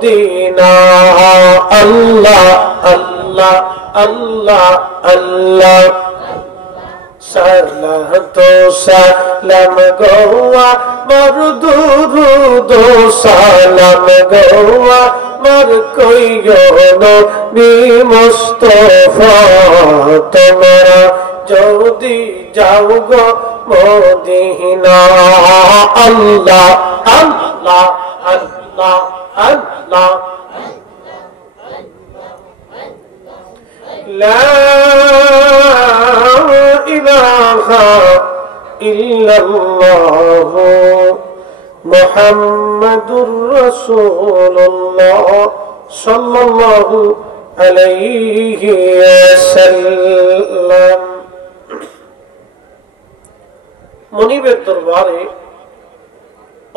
Medina আল্লাহ আল্লাহ আল্লাহ আল্লাহ সালাত সালাম গোয়া মরদুরুদ সালাম গোয়া মর কইও নবী মুস্তাফা তোমরা যদি যাও গো মদিনা আল্লাহ আল্লাহ আল্লাহ আল্লাহ لا إله إلا الله محمد رسول الله صلى الله عليه وسلم মনিবের দরবারে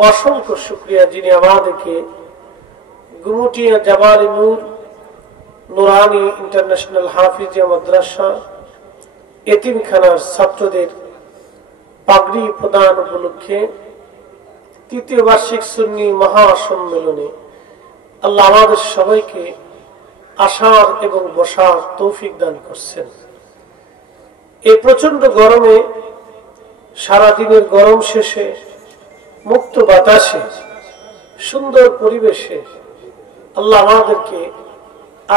অসংখ্য শুকরিয়া যিনি আমাদেরকে গুমুটিয়া জাবালে নূর নুরানি ইন্টারন্যাশনাল হাফিজিয়া মাদ্রাসা এতিমখানার ছাত্রদের পাগড়ি প্রদান উপলক্ষে তৃতীয় বার্ষিক সুন্নি মহাসম্মেলনে আল্লাহ আমাদের সবাইকে আসার এবং বসার তৌফিক দান করছেন। এই প্রচন্ড গরমে, সারাদিনের গরম শেষে মুক্ত বাতাসে সুন্দর পরিবেশে আল্লাহ আমাদেরকে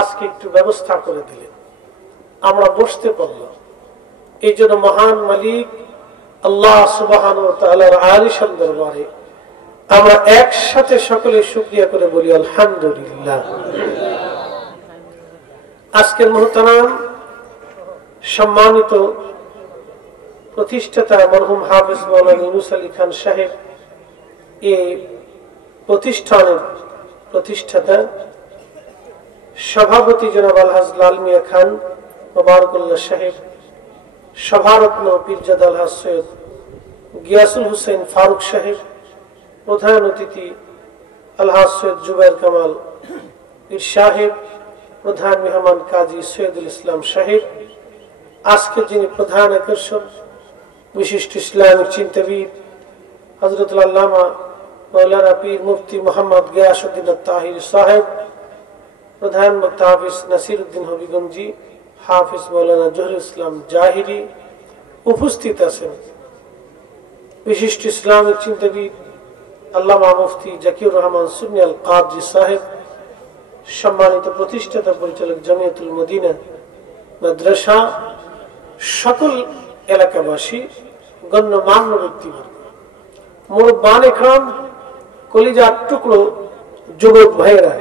আজকে একটু ব্যবস্থা করে দিলেন, আমরা বসতে পারলাম। এই জন্য মহান মালিক আল্লাহ সুবহানাহু ওয়া তাআলার আলিশান দরবারে আমরা একসাথে সকলে শুকরিয়া করে বলি আলহামদুলিল্লাহ। আজকের মুহতারাম সম্মানিত প্রতিষ্ঠাতা মরহুম হাফেজ মাওলানা ইউনুস আলী খান সাহেব, এই প্রতিষ্ঠানের প্রতিষ্ঠাতা সভাপতি জনাব আলহাজ লাল মিয়া খান মোবারকুল্লাহ সাহেব, সভারত্ন পীরজাদা আলহাজ সৈয়দ গিয়াসুল হুসেন ফারুক সাহেব, প্রধান অতিথি আলহাজ সৈয়দ জুবাইর কামাল পীর সাহেব, প্রধান মেহমান কাজী সৈয়দুল ইসলাম সাহেব, আজকে যিনি প্রধান আকর্ষণ বিশিষ্ট ইসলামিক চিন্তাবিদ হযরতুল আল্লামা মাওলানা পীর মুফতি মোহাম্মদ গিয়াসউদ্দিন তাহির সাহেব, প্রধান বক্তা হাফিজ নাসিরউদ্দিন হবিগঞ্জি, হাফিজ মাওলানা জহুরুল ইসলাম জাহিরি উপস্থিত আছেন। বিশিষ্ট ইসলামিক চিন্তাবিদ আল্লামা মুফতি জাকিউর রহমান সুন্নি আল কাদরি সাহেব, সম্মানিত প্রতিষ্ঠাতা পরিচালক জামিয়াতুল মদিনা মাদ্রাসা, সকল এলাকাবাসী, গণ্যমান্য ব্যক্তিবর্গ, মুরব্বান ইকরাম, কলিজার টুকরো যুবক ভাইয়েরা,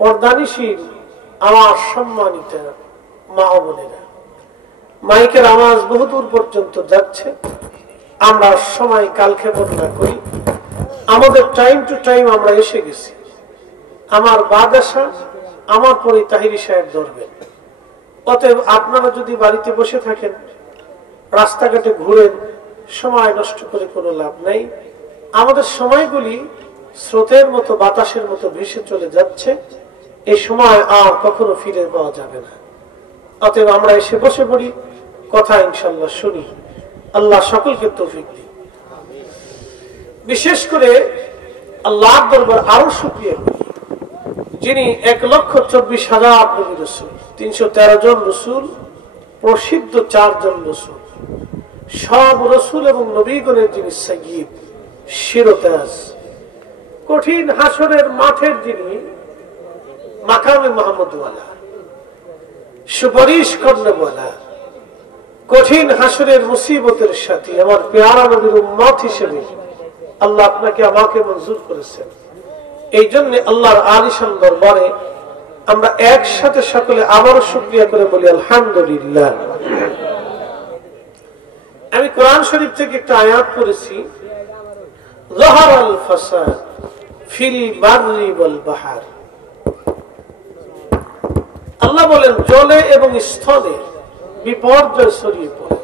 পর্দানিশীল আমার সম্মানিত মা ও বোনেরা, মাইকের আওয়াজ বহুদূর পর্যন্ত যাচ্ছে, আমরা সময় কালক্ষেপণ না করি, আমাদের টাইম টু টাইম আমরা এসে গেছি। আমার বাদশা আমার পরে তাহিরি সাহেব ধরবেন। অতএব আপনারা যদি বাড়িতে বসে থাকেন, রাস্তাঘাটে ঘুরেন, সময় নষ্ট করে কোনো লাভ নাই। আমাদের সময়গুলি স্রোতের মতো, বাতাসের মতো ভেসে চলে যাচ্ছে, এই সময় আর কখনো ফিরে পাওয়া যাবে না। অতএব আমরা এসে বসে পড়ি, কথা ইনশাল্লাহ শুনি। আল্লাহ সকলকে তৌফিক দিন। বিশেষ করে আল্লাহর দরবার আরো শুকরিয়া করি, যিনি 1,24,000 নবী রাসূল, 313 জন রাসূল, প্রসিদ্ধ 4 জন রাসূল, সব রাসূল এবং নবীগণের যিনি সাইয়্যিদ, শিরোতাজ, কঠিন হাসরের মাঠের যিনি মাকামে মাহমুদওয়ালা, সুপারিশ করনেওয়ালা, কঠিন হাসরের মুসিবতের সাথে আমার পেয়ারা নবীর উম্মত হিসেবে আল্লাহ আপনাকে আমাকে মঞ্জুর করেছেন। এই জন্য আল্লাহর আলিশান দরবারে আমরা একসাথে সকলে আবারও শুকরিয়া করে বলি আলহামদুলিল্লাহ। আমি কোরআন শরীফ থেকে একটা আয়াত পড়েছি, যাহারাল ফাসাদ ফিল বাররি ওয়াল বাহর। আল্লাহ বলেন জলে এবং স্থলে বিপর্যয় ছড়িয়ে পড়ে,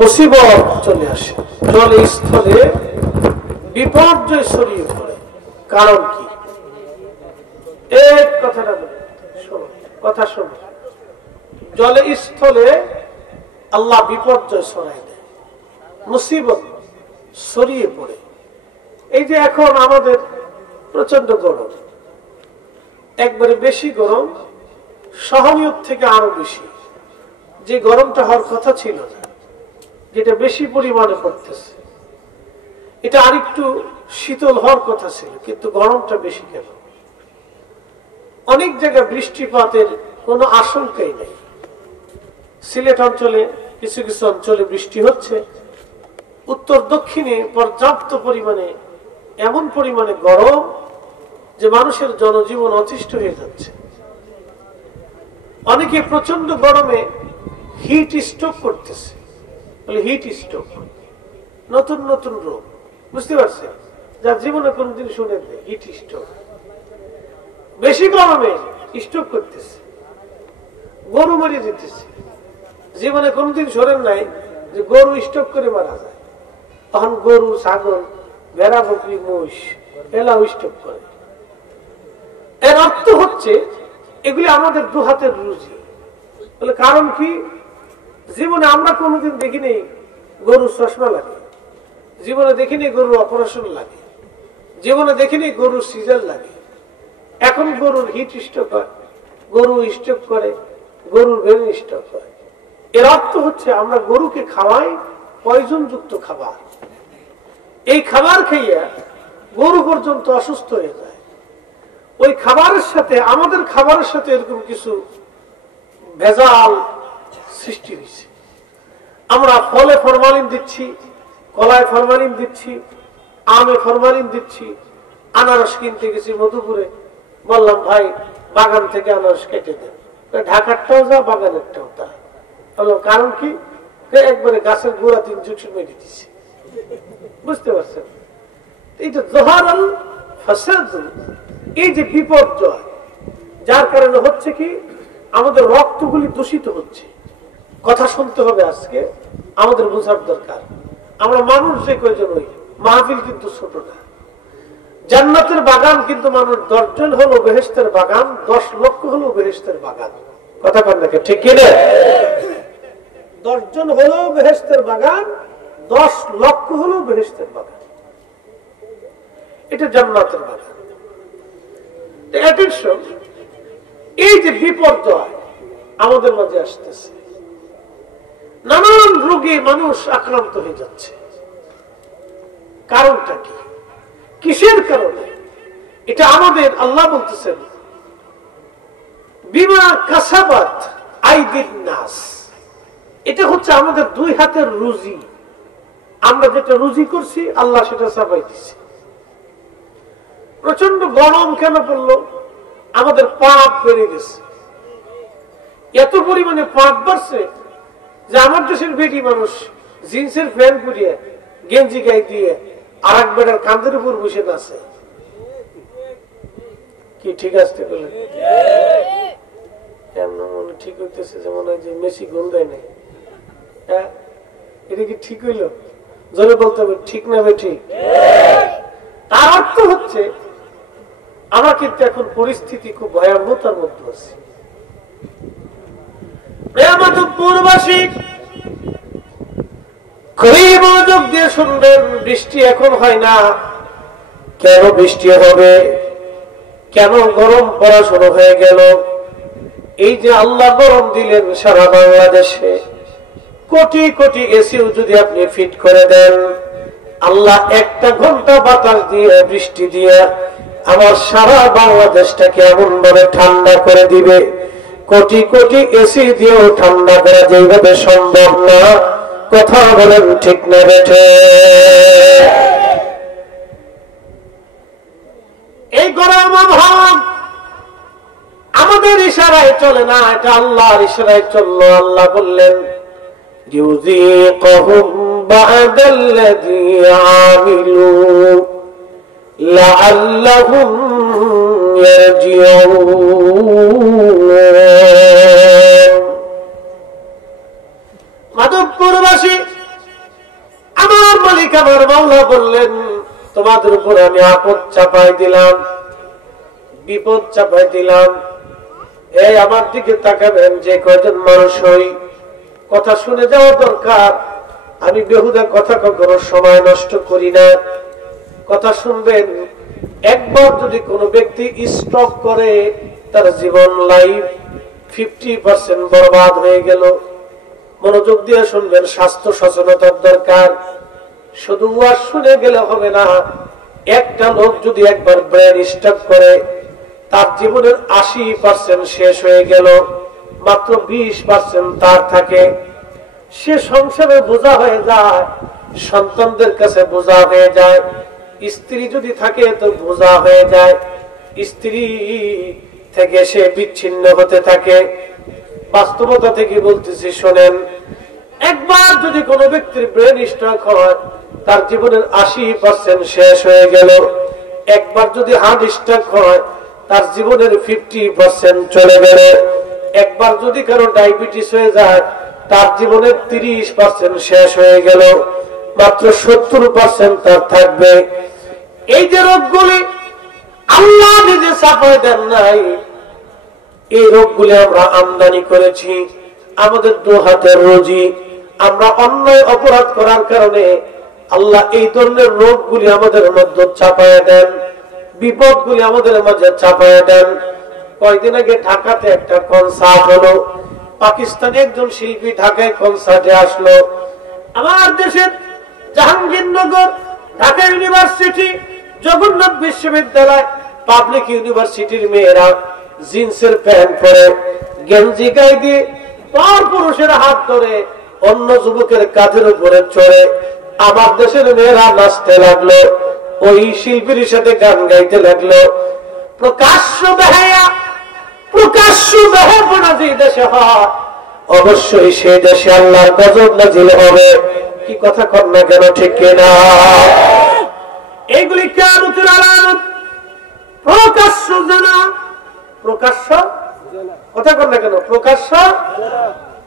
মুসিবত চলে আসে, জলে স্থলে বিপর্যয় ছড়িয়ে পড়ে। কারণ কি? এক কথাটা শোনো, কথা শোনো। জলে স্থলে আল্লাহ বিপর্যয় ছড়াই দেয়, মুসিবত ছড়িয়ে পড়ে। এই যে এখন আমাদের প্রচন্ড গরম, একবারে বেশি গরম, সহনীয় থেকে আরো বেশি, যে গরমটা হওয়ার কথা ছিল না, যেটা বেশি পরিমাণে পড়তেছে, এটা আরেকটু শীতল হওয়ার কথা ছিল, কিন্তু গরমটা বেশি কেন? অনেক জায়গায় বৃষ্টিপাতের কোনো আশঙ্কাই নেই। সিলেট অঞ্চলে কিছু কিছু অঞ্চলে বৃষ্টি হচ্ছে, উত্তর দক্ষিণে পর্যাপ্ত পরিমাণে, এমন পরিমাণে গরম যে মানুষের জনজীবন অতিষ্ঠ হয়ে যাচ্ছে। অনেকে প্রচন্ড গরমে হিট স্ট্রোক করতেছে, বলে হিট স্ট্রোক নতুন নতুন রোগ, বুঝতে পারছেন? যার জীবনে কোনদিন শুনে নেই হিট স্ট্রোক। বেশি গরমে স্ট্রোক করতেছে, গরু মরে যেতেছে। জীবনে কোনদিন শোনেন নাই যে গরু স্ট্রোক করে মারা যায়। তখন গরু, ছাগল, ভেড়া, বকরি, মোষ এলাও স্ট্রোক করে। এর অর্থ হচ্ছে এগুলি আমাদের দু হাতের রুজি। বলে কারণ কি? জীবনে আমরা কোনোদিন দেখিনি গরু চশমা লাগে, জীবনে দেখিনি গরুর অপারেশন লাগে, জীবনে দেখিনি গরুর সিজার লাগে। এখন গরুর হিট স্ট্রোক হয়, গরু স্ট্রোক করে, গরুর ব্রেন স্ট্রোক হয়। এর অর্থ হচ্ছে আমরা গরুকে খাওয়াই পয়জন যুক্ত খাবার। এই খাবার খাইয়া গরু পর্যন্ত অসুস্থ হয়ে যায়। ওই খাবারের সাথে, আমাদের খাবারের সাথে এরকম কিছু ভেজাল সৃষ্টি হয়েছে। আমরা ফলে ফরমালিন দিচ্ছি, কলায় ফরমালিন দিচ্ছি, আমে ফরমালিন দিচ্ছি। আনারস কিনতে গেছি মধুপুরে, বললাম ভাই বাগান থেকে আনারস কেটে দেন। ঢাকারটাও যা, বাগানেরটাও তা। বললাম কারণ কি? একবারে গাছের গোড়া 3 জুটি মেরে দিচ্ছে। বুঝতে পারছেন? এইটা জহারাল ফাসাদ, এই যে বিপর্যয়, যার কারণে হচ্ছে কি আমাদের রক্তগুলি দূষিত হচ্ছে। কথা শুনতে হবে আজকে, আমাদের বোঝার দরকার। আমরা মানুষ যে কয়জন, ওই মাহফিল কিন্তু ছোট না। জান্নাতের বাগান কিন্তু মানুষ 10 জন হলো বেহেশতের বাগান, 10 লক্ষ হলো বেহেশতের বাগান। কথা কন নাকি? ঠিক কিনা? 10 জন হলো বেহেশতের বাগান, 10 লক্ষ হলো বেহেশতের বাগান। এটা জান্নাতের বাগান। এই যে বিপর্যয় আমাদের মাঝে আসতেছে, নানান রোগে মানুষ আক্রান্ত হয়ে যাচ্ছে। কারণটা কি? কিসের কারণে? এটা আমাদের আল্লাহ বলতেছেন বিমা কাসাবাত আইদিন নাস। এটা হচ্ছে আমাদের 2 হাতের রুজি। আমরা যেটা রুজি করছি আল্লাহ সেটা চাপাই দিচ্ছে। প্রচন্ড গরম কেন পড়লো? আমাদের পাপ বেড়ে গেছে। এত পরিমাণে পাপ বাড়ছে যে আমার দেশের বেটি মানুষ জিন্সের প্যান্ট পরিয়ে, গেঞ্জি গায়ে দিয়ে আর এক বেটার কাঁধের উপর বসে আছে। কি ঠিক আসতে বলে? মনে ঠিক হইতেছে যে মনে হয় যে মেসি গোল দেয় নাই। হ্যাঁ, এটা কি ঠিক হইল? জোরে বলতে হবে ঠিক না বেঠিক? তার অর্থ হচ্ছে আমরা কিন্তু এখন পরিস্থিতি খুব ভয়াবহতার মধ্যে আছি। মাধবপুরবাসী খুবই মনোযোগ দিয়ে শুনবেন। বৃষ্টি এখন হয় না, কেন বৃষ্টি হবে? কেন গরম পড়া শুরু হয়ে গেল? এই যে আল্লাহ গরম দিলেন সারা বাংলাদেশে, কোটি কোটি এসিও যদি আপনি ফিট করে দেন, আল্লাহ 1টা ঘন্টা বাতাস দিয়ে, বৃষ্টি দিয়ে আমার সারা বাংলাদেশটাকে এমন ভাবে ঠান্ডা করে দিবে, কোটি কোটি এসি দিয়েও ঠান্ডা করা যেভাবে সম্ভব না। কথা বলেন ঠিক না বেঠে? এই গরম ভাব আমাদের ইশারায় চলে না, এটা আল্লাহর ইশারায় চললো। আল্লাহ বললেন يذيقهم بعد الذي عملوا لعلهم يرجعون। মাধবপুরবাসী, আমার মালিক আমার মাওলা বললেন তোমাদের উপর আমি আপদ চাপাই দিলাম, বিপদ চাপাই দিলাম। এই আমার দিকে তাকাবেন, যে কয়জন মানুষ হই, কথা শুনে যাওয়া দরকার। আমি বেহুদা কথা কখনো সময় নষ্ট করি না। কথা শুনবেন। একবার যদি কোনো ব্যক্তি স্ট্রোক করে তার জীবন লাইফ 50% বরবাদ হয়ে গেল। মনোযোগ দিয়ে শুনবেন, স্বাস্থ্য সচেতনতার দরকার। শুধু ওয়াজ শুনে গেলে হবে না। একটা লোক যদি একবার ব্রেন স্ট্রোক করে, তার জীবনের 80% শেষ হয়ে গেল, মাত্র 20% তার থাকে। সে সংসারে বোঝা হয়ে যায়, সন্তানদের কাছে বোঝা হয়ে যায়, স্ত্রী যদি থাকে তো বোঝা হয়ে যায়, স্ত্রী থেকে সে বিচ্ছিন্ন হতে থাকে। বাস্তবতা থেকে বলতেছি, শোনেন, একবার যদি কোনো ব্যক্তির ব্রেন স্ট্রোক হয়, তার জীবনের 80% শেষ হয়ে গেল। একবার যদি হার্ট স্ট্রোক হয়, তার জীবনের 50% চলে গেল। একবার যদি কারো ডায়াবেটিস হয়ে যায়, তার জীবনের 30% শেষ হয়ে গেল, মাত্র 70% তার থাকবে। এই যে রোগগুলি আল্লাহ নিজে চাপায় দেন নাই, এই রোগগুলি আমরা আমদানি করেছি, আমাদের দু হাতের রুজি। আমরা অন্যায় অপরাধ করার কারণে আল্লাহ এই ধরনের রোগগুলি আমাদের মধ্যে চাপায় দেন, বিপদগুলি আমাদের মাঝে চাপায় দেন। কয়েকদিন আগে ঢাকাতে একটা কনসার্ট হলো, পাকিস্তানি একজন শিল্পী ঢাকায় কনসার্টে আসলো। আমার দেশের জাহাঙ্গীরনগর, ঢাকা ইউনিভার্সিটি, জগন্নাথ বিশ্ববিদ্যালয়, পাবলিক ইউনিভার্সিটির মেয়েরা জিন্সের প্যান্ট পরে, গেঞ্জি গায়ে দিয়ে, পর পুরুষের হাত ধরে অন্য যুবকের কাঁধের উপরে চড়ে আমার দেশের মেয়েরা নাচতে লাগলো, ওই শিল্পীর সাথে গান গাইতে লাগলো। প্রকাশ্য বেহায়া, প্রকাশ্য বেহাপনা যে দেশে হয়, অবশ্যই সেই দেশে আল্লাহর গজব নাজিল হবে। কি কথা কর না কেন, ঠিক কিনা? এইগুলি কিয়ামতের আলামত। প্রকাশ্য জানা, প্রকাশ্য কথা কর না কেন, প্রকাশ্য।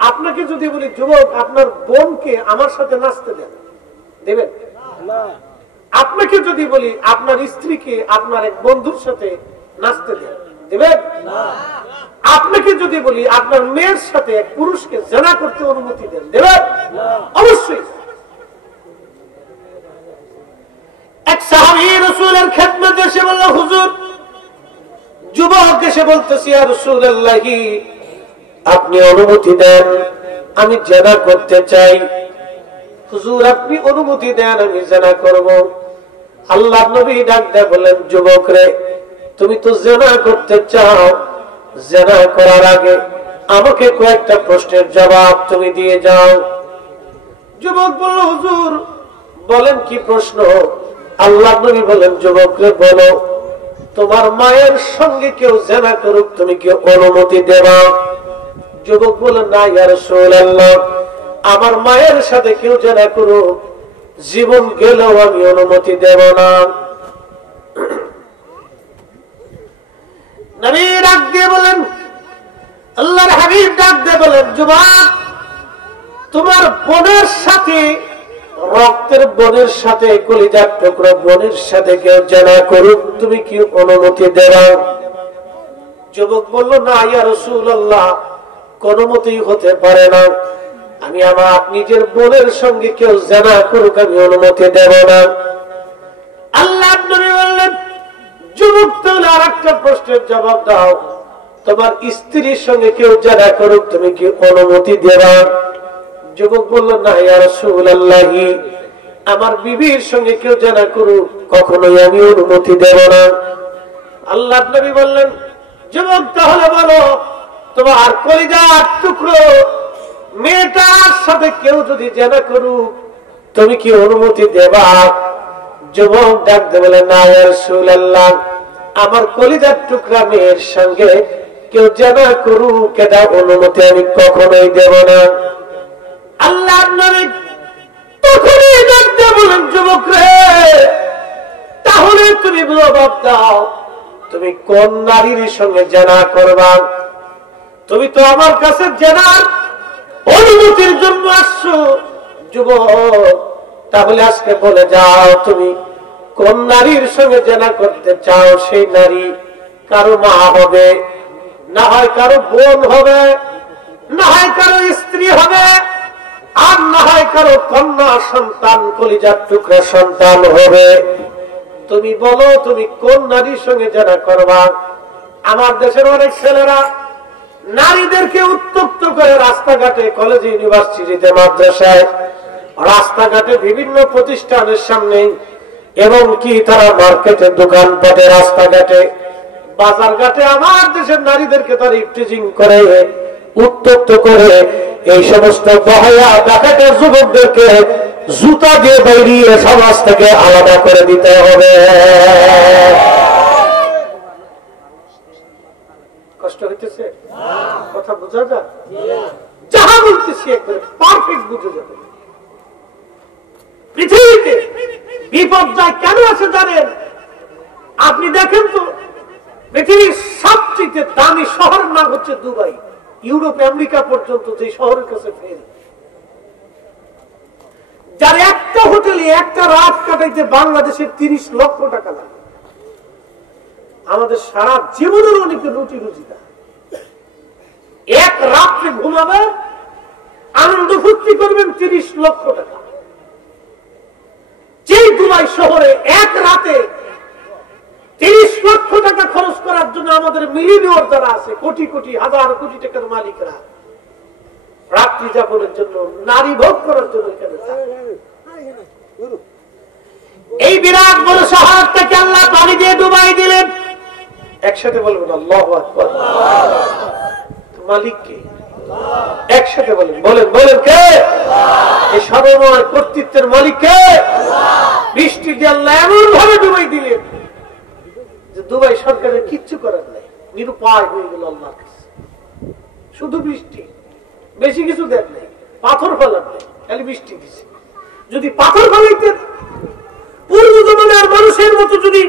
আপনাকে যদি বলি, যুবক, আপনার বোনকে আমার সাথে নাচতে দেন, দেবেন? আপনাকে যদি বলি, আপনার স্ত্রীকে আপনার এক বন্ধুর সাথে নাচতে দেন, দেবেন? আপনাকে যদি বলি, আপনার মেয়ের সাথে এক পুরুষকে জেনা করতে অনুমতি দেন, দেবেন? অবশ্যই। এক সাহাবী রাসূলের খেদমতে এসে বলল, হুজুর, যুবক এসে বলতেছি, ইয়া রাসূলুল্লাহ, আপনি অনুমতি দেন, আমি জেনা করতে চাই। হুজুর, আপনি অনুমতি দেন, আমি জেনা করব। আল্লাহর নবী ডাক দেয় বলেন, যুবক রে, তুমি তো জেনা করতে চাও, জেনা করার আগে আমাকে কয়েকটা প্রশ্নের জবাব তুমি দিয়ে যাও। যুবক বলল, হুজুর বলেন কি প্রশ্ন? আল্লাহর নবী বলেন, যুবক রে, বলো, তোমার মায়ের সঙ্গে কেউ জেনা করুক, তুমি কি অনুমতি দেবা? যুবক বলেন, না ইয়া রাসূলুল্লাহ, আমার মায়ের সাথে কেউ জেনা করুক, জীবন গেলেও আমি অনুমতি দেব না। নবী ডাক দিয়ে বলেন, আল্লাহর হাবিব ডাক দিয়ে বলেন, যুবক, তোমার বোনের সাথে, রক্তের বোনের সাথে, কলিজার টুকরো বোনের সাথে কেউ জেনা করুক, তুমি কি অনুমতি দেবা? যুবক বলল, না ইয়া রাসূলুল্লাহ, কোন মতেই হতে পারে না, আমি আমার নিজের বোনের সঙ্গে কেউ জেনা করুক, আমি অনুমতি দেব না। আল্লাহর নবী বললেন, যুবক, তাহলে আরেকটা প্রশ্নের জবাব দাও, তোমার স্ত্রীর সঙ্গে কেউ জেনা করুক, তুমি কি অনুমতি দেবা? যুবক বলল, না ইয়া রাসূলুল্লাহ, আমার বিবির সঙ্গে কেউ জেনা করুক, কখনোই আমি অনুমতি দেব না। আল্লাহর নবী বললেন, যুবক, তাহলে বলো, তোমার কলিজার টুকরো মেয়েটার সাথে কেউ যদি জেনা করুক, তুমি কি অনুমতি দেবা? যুবক ডাকতে বলে, না ইয়া রাসূলুল্লাহ, আমার কলিজার টুকরা মেয়ের সঙ্গে কেউ জেনা করুক, এটা অনুমতি আমি কখনোই দেব না। আল্লাহর নবী তখনই ডাকতে বলেন, যুবক রে, তাহলে তুমি জবাব দাও, তুমি কোন নারীর সঙ্গে জেনা করবা? তুমি তো আমার কাছে জেনার অনুমতির জন্য আসছো। যুবক, তাহলে আজকে বলে যাও, তুমি কোন নারীর সঙ্গে জেনা করতে চাও? সেই নারী কারো মা হবে, না হয় কারো বোন হবে, না হয় কারো স্ত্রী হবে, আর না হয় কারো কন্যা সন্তান, কলিজার টুকরা সন্তান হবে। তুমি বলো, তুমি কোন নারীর সঙ্গে জেনা করবা? আমার দেশের অনেক ছেলেরা নারীদেরকে উত্তপ্ত করে রাস্তাঘাটে, কলেজে, ইউনিভার্সিটিতে, মাদ্রাসায়, রাস্তাঘাটে, বিভিন্ন প্রতিষ্ঠানের সামনে, এবং কি তারা মার্কেটে, দোকানপাটে, রাস্তাঘাটে, বাজার ঘাটে আমার দেশের নারীদেরকে তারা ইফটিজিং করে, উত্তপ্ত করে, এই সমস্ত বহায়া ডাকাতের যুবকদেরকে জুতা দিয়ে বেরিয়ে সমাজ থেকে আলাদা করে দিতে হবে। কষ্ট হইতেছে? কথা বোঝা যায়? যাহা বলতেছি একবারে পারফেক্ট বুঝে যাবে। পৃথিবীতে বিপর্যয় কেন আছে জানেন? আপনি দেখেন তো, পৃথিবীর সবচেয়ে দামি শহরের নাম হচ্ছে দুবাই। ইউরোপ, আমেরিকা পর্যন্ত যে শহরের কাছে ফেল, যার একটা হোটেলে একটা রাত কাটাইতে বাংলাদেশের 30 লক্ষ টাকা লাগে। আমাদের সারা জীবনের অনেকে রুটি রুজিটা, এক রাত্রে ঘুমাবে, আনন্দ ফুর্তি করবেন, 30 লক্ষ টাকা। যে দুবাই শহরে এক রাতে 30 লক্ষ টাকা খরচ করার জন্য আমাদের মিলিয়নিয়র যারা আছে, কোটি কোটি হাজার কোটি টাকার মালিকরা, রাত্রি যাপনের জন্য, নারী ভোগ করার জন্য এখানে এই বিরাট বড় শহর থেকে আল্লাহ পানি দিয়ে ডুবাই দিলেন। একসাথে বলবেন আল্লাহু আকবার। মালিক কে? একসাথে বলেন, বলেন, বলেন কে? এই সর্বময় কর্তৃত্বের মালিক কে? বৃষ্টি দিয়ে আল্লাহ এমন ভাবে ডুবাই দিলেন যে দুবাই সরকারের কিচ্ছু করার নাই, নিরুপায় হয়ে গেল আল্লাহর কাছে। শুধু বৃষ্টি, বেশি কিছু দেন নাই, পাথর ফেলার নেই, খালি বৃষ্টি দিছে। যদি পাথর ফেলাইতেন, পূর্ব জমানার মানুষের মতো যদি,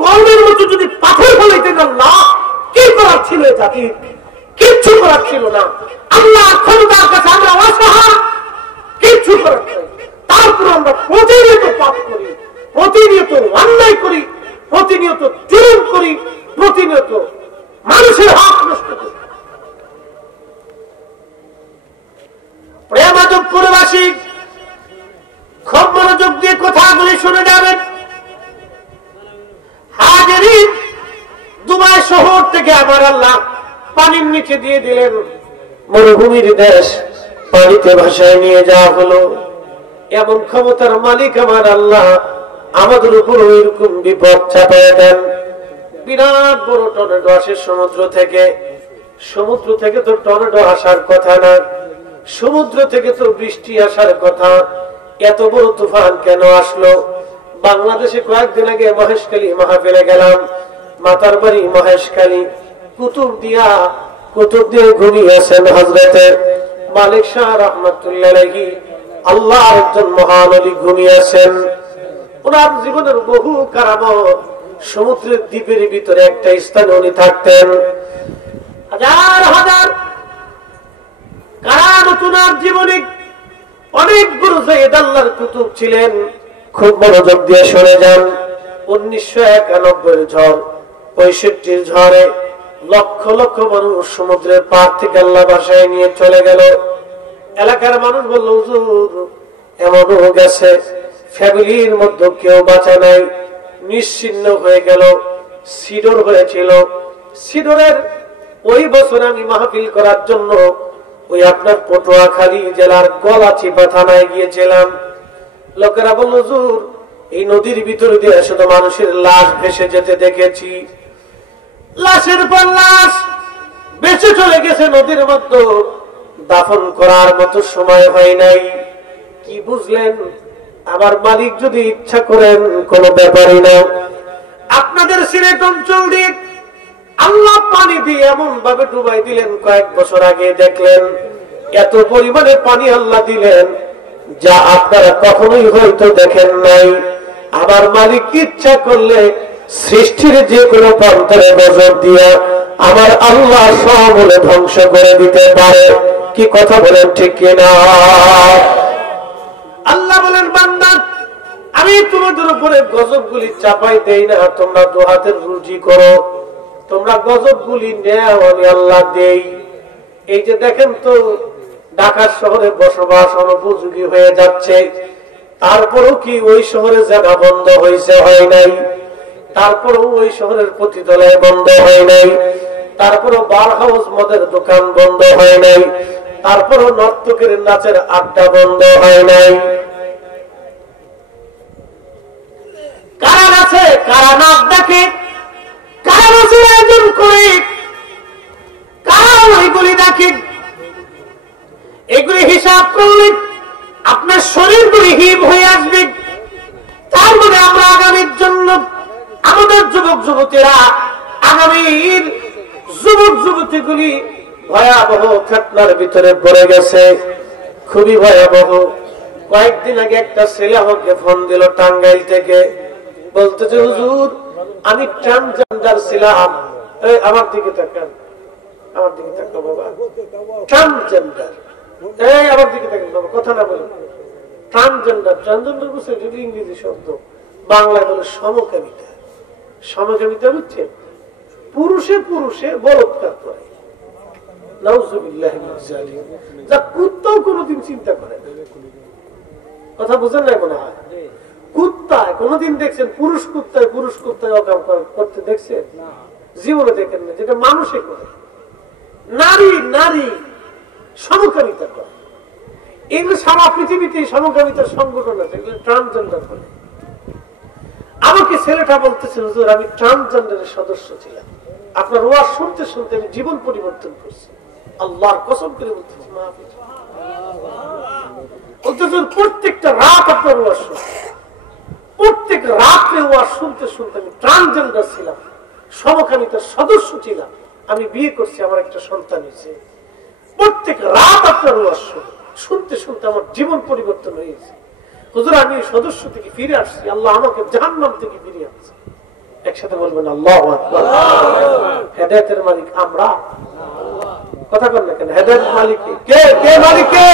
কওমের মতো যদি পাথর ফেলাইতেন, আল্লাহ কি করার ছিল জাতির? কিচ্ছু করার ছিল না। আল্লাহ ক্ষমতার কাছে আমরা অসহায়, কিচ্ছু করার নাই। তারপর আমরা প্রতিনিয়ত পাপ করি, প্রতিনিয়ত অন্যায় করি, প্রতিনিয়ত জুলুম করি, প্রতিনিয়ত মানুষের হক নষ্ট করি। প্রেমাদবপুরবাসী খুব মনোযোগ দিয়ে কথাগুলি শুনে যাবেন। হাজিরিন, দুবাই শহর থেকে আমার আল্লাহ পানির নিচে দিয়ে দিলেন, মরুভূমির দেশ, পানিতে ভাসায় নিয়ে যাওয়া হলো। এমন ক্ষমতার মালিক আমার আল্লাহ আমাদের উপর ওইরকম বিপদ চাপায় দেন। বিরাট বড় টর্নেডো আসে সমুদ্র থেকে। সমুদ্র থেকে তো টর্নেডো আসার কথা না, সমুদ্র থেকে তো বৃষ্টি আসার কথা। এত বড় তুফান কেন আসলো? বাংলাদেশে কয়েকদিন আগে মহেশখালী মাহফিলে গেলাম, মাতার বাড়ি মহেশখালী, কুতুব দিয়ে ঘুমিয়েছেন হযরতে মালিক শাহ রাহমাতুল্লাহ আলাইহি, আল্লাহর একজন মহান ওলি ঘুমিয়েছেন। ওনার জীবনের বহু কারামত, সমুদ্রের দ্বীপের ভিতরে একটা স্থানে উনি থাকতেন। হাজার হাজার কারামত ওনার জীবনে। অনেক বড় জায়েদ আল্লাহর কুতুব ছিলেন। খুব মনোযোগ দিয়ে শুনে যান। 1991 ঝড়, 65 ঝড়ে লক্ষ লক্ষ মানুষ সমুদ্রের পার থেকে আল্লাহ ভাষায় নিয়ে চলে গেল। এলাকার মানুষ বলল, হুজুর এমনও গেছে, ফ্যামিলির মধ্যে কেউ বাঁচা নাই, নিশ্চিহ্ন হয়ে গেল। সিডর হয়েছিল। সিডরের ওই বছর আমি মাহফিল করার জন্য ওই আপনার পটুয়াখালী জেলার গলাচিপা থানায় গিয়েছিলাম। লোকেরা বলল, হুজুর এই নদীর ভিতর দিয়ে শুধু মানুষের লাশ ভেসে যেতে দেখেছি। লাশের পর লাশ বেঁচে চলে গেছে নদীর মধ্যে, দাফন করার মতো সময় হয় নাই। কি বুঝলেন? আমার মালিক যদি ইচ্ছা করেন কোনো ব্যাপারই না। আপনাদের সিলেট অঞ্চল দিয়ে আল্লাহ পানি দিয়ে এমন ভাবে ডুবাই দিলেন, কয়েক বছর আগে দেখলেন এত পরিমাণে পানি আল্লাহ দিলেন যা আপনারা কখনোই হয়তো দেখেন নাই। আমার মালিক ইচ্ছা করলে সৃষ্টির যে কোনো প্রান্তরে নজর দিয়ে আমার আল্লাহ সমূলে ধ্বংস করে দিতে পারে। কি কথা বলেন ঠিক কিনা? আল্লাহ বলেন, বান্দা আমি তোমাদের উপরে গজবগুলি চাপাই দেই না, তোমরা দু হাতের রুজি করো, তোমরা গজবগুলি নেও, আমি আল্লাহ দেই। এই যে দেখেন তো ঢাকা শহরে বসবাস অনুপযোগী হয়ে যাচ্ছে, তারপরও কি ওই শহরে জায়গা বন্ধ হয়েছে? হয় নাই। তারপরেও ওই শহরের পতিতালয় বন্ধ হয় নাই, তারপরেও বার হাউস মদের দোকান বন্ধ হয় নাই, তারপরেও নর্তকের নাচের আড্ডা বন্ধ হয় নাই। কারা আছে, কারা নাচ দেখে, কারা নাচের আয়োজন করে, কারা ওইগুলি দেখে, এগুলি হিসাব করলে আপনার শরীরগুলি হিম হয়ে আসবে। তার মানে আমরা আগামীর জন্য আমাদের যুবক যুবতীরা, আগামীর যুবক যুবতীগুলি ভয়াবহ ফিতনার ভিতরে পড়ে গেছে, খুবই ভয়াবহ। কয়েকদিন আগে একটা ছেলে আমাকে ফোন দিল টাঙ্গাইল থেকে, বলতেছে হুজুর আমি ট্রান্সজেন্ডার ছিলাম। আমার দিকে তাকান, আমার দিকে তাকান বাবা, ট্রান্সজেন্ডার, আমার দিকে তাকান বাবা, কথা না বলেন। ট্রান্সজেন্ডার, ট্রান্সজেন্ডার বুঝছে যদি ইংরেজি শব্দ, বাংলায় বলে সমকামিতা। সমকামিতা বুঝছেন, পুরুষে পুরুষে বলৎকার করে, নাউজুবিল্লাহ মিন যালিক, যা কুত্তাও কোনোদিন চিন্তা করে না। কথা বুঝেন না মনে হয়? কুত্তায় কোনোদিন দেখছেন পুরুষ কুত্তায় অকাম করতে দেখছেন? জীবনে দেখেন না, যেটা মানুষে করে। নারী নারী সমকামিতা করে, এগুলো সারা পৃথিবীতে সমকামিতার সংগঠন আছে, এগুলো ট্রান্সজেন্ডার করে। আমাকে ছেলেটা বলতেছে হুজুর আমি ট্রান্সজেন্ডারের সদস্য ছিলাম, আপনার ওয়াজ শুনতে শুনতে আমি জীবন পরিবর্তন করছি। আল্লাহর কসম করে বলতেছি, প্রত্যেকটা রাত আপনার ওয়াজ শুনছি, প্রত্যেক রাত্রে ওয়াজ শুনতে শুনতে আমি ট্রান্সজেন্ডার ছিলাম, সমকামিতার সদস্য ছিলাম, আমি বিয়ে করছি, আমার একটা সন্তান হয়েছে। প্রত্যেক রাত আপনার ওয়াজ শুনতে শুনতে আমার জীবন পরিবর্তন হয়েছে। হুজুর আমি সদস্য থেকে ফিরে আসছি, আল্লাহ আমাকে জাহান্নাম থেকে ফিরিয়ে আনছে। একসাথে বলবেন আল্লাহু আকবার। হেদায়েতের মালিক আমরা, কথা বলেন না কেন? হেদায়েতের মালিক কে? কে মালিক? কে?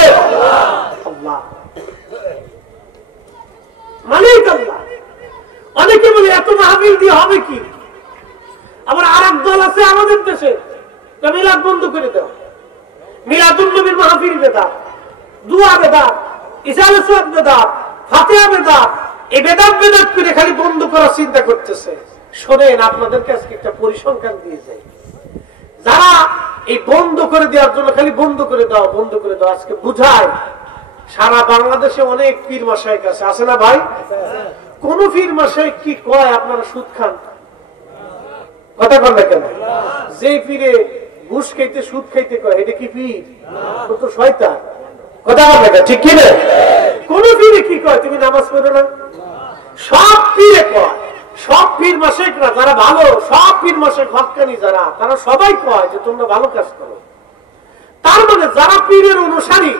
আল্লাহ, মালিক আল্লাহ। অনেকে বলে এত মাহফিল দিয়ে হবে কি? আবার আরেক দল আছে আমাদের দেশে, মিলাদ বন্ধ করে দাও, মিলাদুন নবীর মাহফিল বেদাত, দুয়া বেদাত, ইসালে সুয়াদ বেদাত, ফাতিহা বেদাত, এই বেদাত বেদাত করে খালি বন্ধ করার চিন্তা করতেছে। শোনেন আপনাদের কাছে একটা পরিসংখ্যান দিয়ে যায়, যারা এই বন্ধ করে দেওয়ার জন্য খালি বন্ধ করে দাও বন্ধ করে দাও আজকে বুঝায়, সারা বাংলাদেশে অনেক পীর মাশায়েখ আছে না ভাই? কোন পীর মাশায়েখ কি কয় আপনারা সুদ খান? কথা বল না কেন? যে পীরে ঘুষ খাইতে সুদ খাইতে কয় এটা কি পীর? ও তো শয়তান। কথা বল না কেন? ঠিক কি না? কোন পীরে কি কয় তুমি নামাজ পড়ো না? সব পীরে কয়, সব পীর মাশায়েখরা যারা ভালো, সব পীর মাশায়েখ হক্কানি যারা, তারা সবাই কয় যে তোমরা ভালো কাজ করো। তার মানে যারা পীরের অনুসারী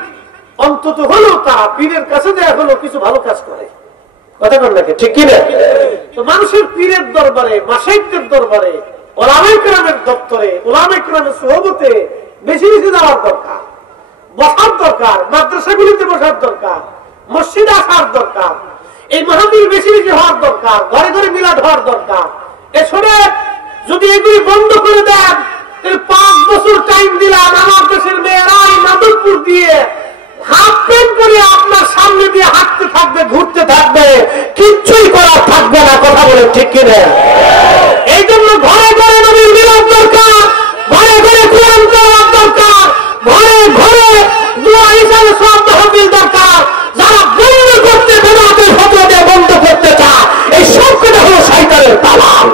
অন্তত হলো তারা পীরের কাছে দেয়া হলো কিছু ভালো কাজ করে। কথা বল না কেন? ঠিক কি না? তো মানুষের পীরের দরবারে, মাশায়েখদের দরবারে, ওলামায়ে কেরামের দপ্তরে, ওলামায়ে কেরামের সোহবতে বেশি বেশি যাওয়ার দরকার, বসার দরকার, মাদ্রাসাগুলিতে বসার দরকার, মসজিদে আসার দরকার, এই মাহফিল বেশি বেশি হওয়ার দরকার, ঘরে ঘরে মিলাদ হওয়ার দরকার। এছাড়া যদি এগুলি বন্ধ করে দেন, 5 বছর টাইম দিলাম, আমার দেশের মেয়েরা মাদকপুর দিয়ে হাফ প্যান্ট করে আপনার সামনে দিয়ে হাঁটতে থাকবে, ঘুরতে থাকবে, কিচ্ছুই করার থাকবে না। কথা বলে ঠিক কিনা? এই জন্য ঘরে ঘরে নবীর মিলাদ দরকার, ঘরে ঘরে কোরআন তেলাওয়াত দরকার, ঘরে ঘরে দুআ ইসালে সওয়াব মাহফিল দরকার। যারা বন্ধ করতে বেদাতের ফতোয়া দিয়ে বন্ধ করতে চায়, এই সবকটা হলো শয়তানের দালাল।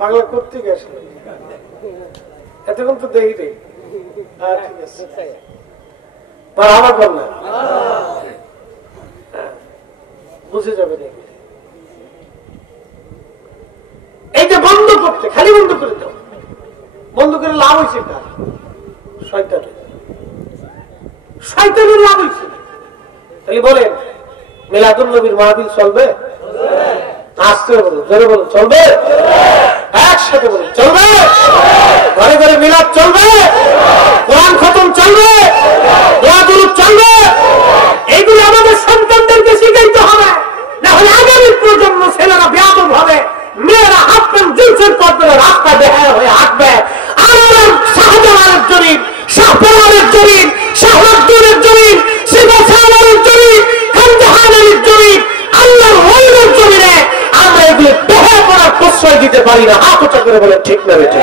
পাগলা করতে গেছে এতক্ষণ তো দেখি রে। ঠিক আছে, আমার বল না, বুঝে যাবে। এই যে বন্ধ করতে, খালি বন্ধ করে দাও, বন্ধ করে লাভ হয়েছে কার? শয়তানের। শয়তানের লাভ হয়েছে। তাহলে বলেন মিলাদুন নবীর মাহফিল চলবে? আসতে বলুন, জোরে বলুন, চলবে? একসাথে বলুন, চলবে? ঘরে ঘরে মিলাদ চলবে? কোরআন খতম চলবে? দোয়া দুরূদ চলবে? এইগুলো আমাদের সন্তানদেরকে শিখাইতে হবে, না হলে আগামী দিতে পারি না। হাত উঁচা করে বলেন ঠিক না বেটে?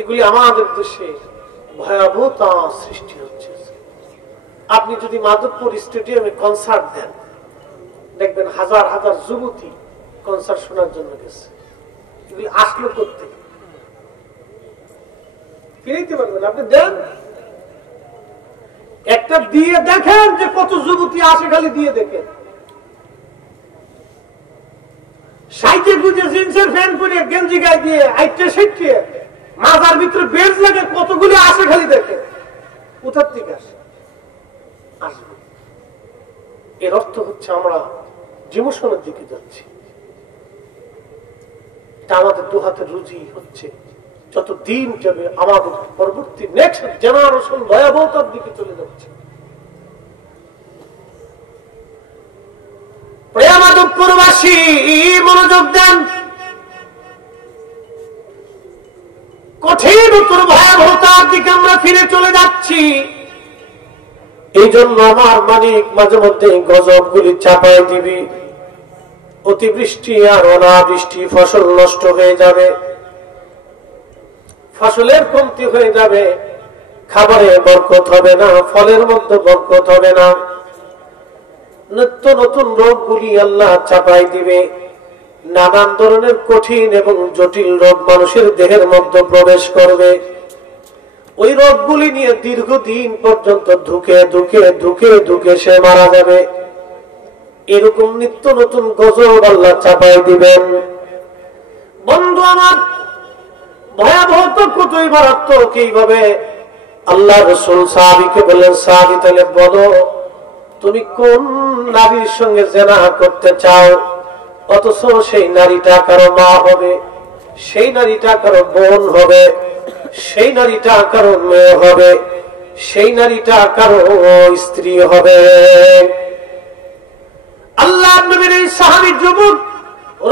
এগুলি আমাদের দেশে ভয়াবহতা সৃষ্টি হচ্ছে। আপনি যদি মাধবপুর স্টেডিয়ামে কনসার্ট দেন, দেখবেন হাজার হাজার যুবতী কনসার্ট শোনার জন্য গেছে। এগুলি আসলো করতে ফিরাইতে পারবেন? আপনি দেন একটা দিয়ে দেখেন যে কত যুবতী আসে, খালি দিয়ে দেখেন। সাইটে বুঝে জিন্সের ফ্যান পরে গেঞ্জি গায়ে দিয়ে আইটে সেটে মাথার ভিতরে বেজ লাগে, কতগুলি আসে খালি দেখে। কোথার থেকে আসে? আসবে। এর অর্থ হচ্ছে আমরা ডিমোশনের দিকে যাচ্ছি। এটা আমাদের দু হাতের রুজি হচ্ছে। যত দিন যাবে আমাদের পরবর্তী নেক্সট জেনারেশন ভয়াবহতার দিকে চলে যাচ্ছে। মাধবপুরবাসী মনোযোগ দেন। কঠিন ভয়াবহতার দিকে আমরা ফিরে চলে যাচ্ছি। এই জন্য আমার মালিক মাঝে মধ্যে গজব গুলি চাপাই দিবি। অতিবৃষ্টি আর অনাবৃষ্টি, ফসল নষ্ট হয়ে যাবে, ফসলের কমতি হয়ে যাবে, খাবারে বরকত হবে না, ফলের মধ্যে বরকত হবে না, নিত্য নতুন রোগগুলি আল্লাহ চাপাই দিবে। নানান ধরনের কঠিন এবং জটিল রোগ মানুষের দেহের মধ্যে প্রবেশ করবে। ওই রোগগুলি নিয়ে দীর্ঘদিন পর্যন্ত ধুকে ধুকে ধুকে ধুকে সে মারা যাবে। এরকম নিত্য নতুন গজব আল্লাহ চাপাই দিবেন। বন্ধু আমার, ভয়াবহ তো কতই মারাত্মক। এইভাবে আল্লাহ রাসূল সাহাবীকে বললেন, সাহাবী তাহলে বলো তুমি কোন নারীর সঙ্গে জিনা করতে চাও? অথচ সেই নারীটা কারো মা হবে, সেই নারীটা কারো বোন হবে, সেই নারীটা কারো মেয়ে হবে, সেই নারীটা কারো স্ত্রী হবে। আল্লাহ নবীর এই সাহাবী যুবক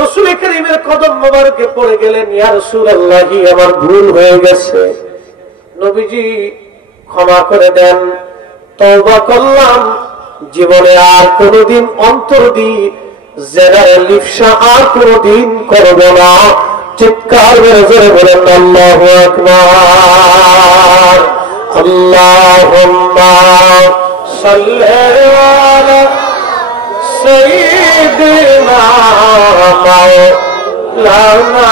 রাসূল কারীমের কদম মোবারকে পড়ে গেলেন, ইয়া রাসূলুল্লাহ আমার ভুল হয়ে গেছে, নবীজি ক্ষমা করে দেন, তওবা করলাম, জীবনে আর কোনদিন অন্তর দিয়ে জিনার লিপ্সা আর কোনদিন করব না। চিৎকার করে জোরে বলেন আল্লাহু আকবার। আল্লাহুম্মা সাল্লি আলা সাইয়্যিদিনা মাওলানা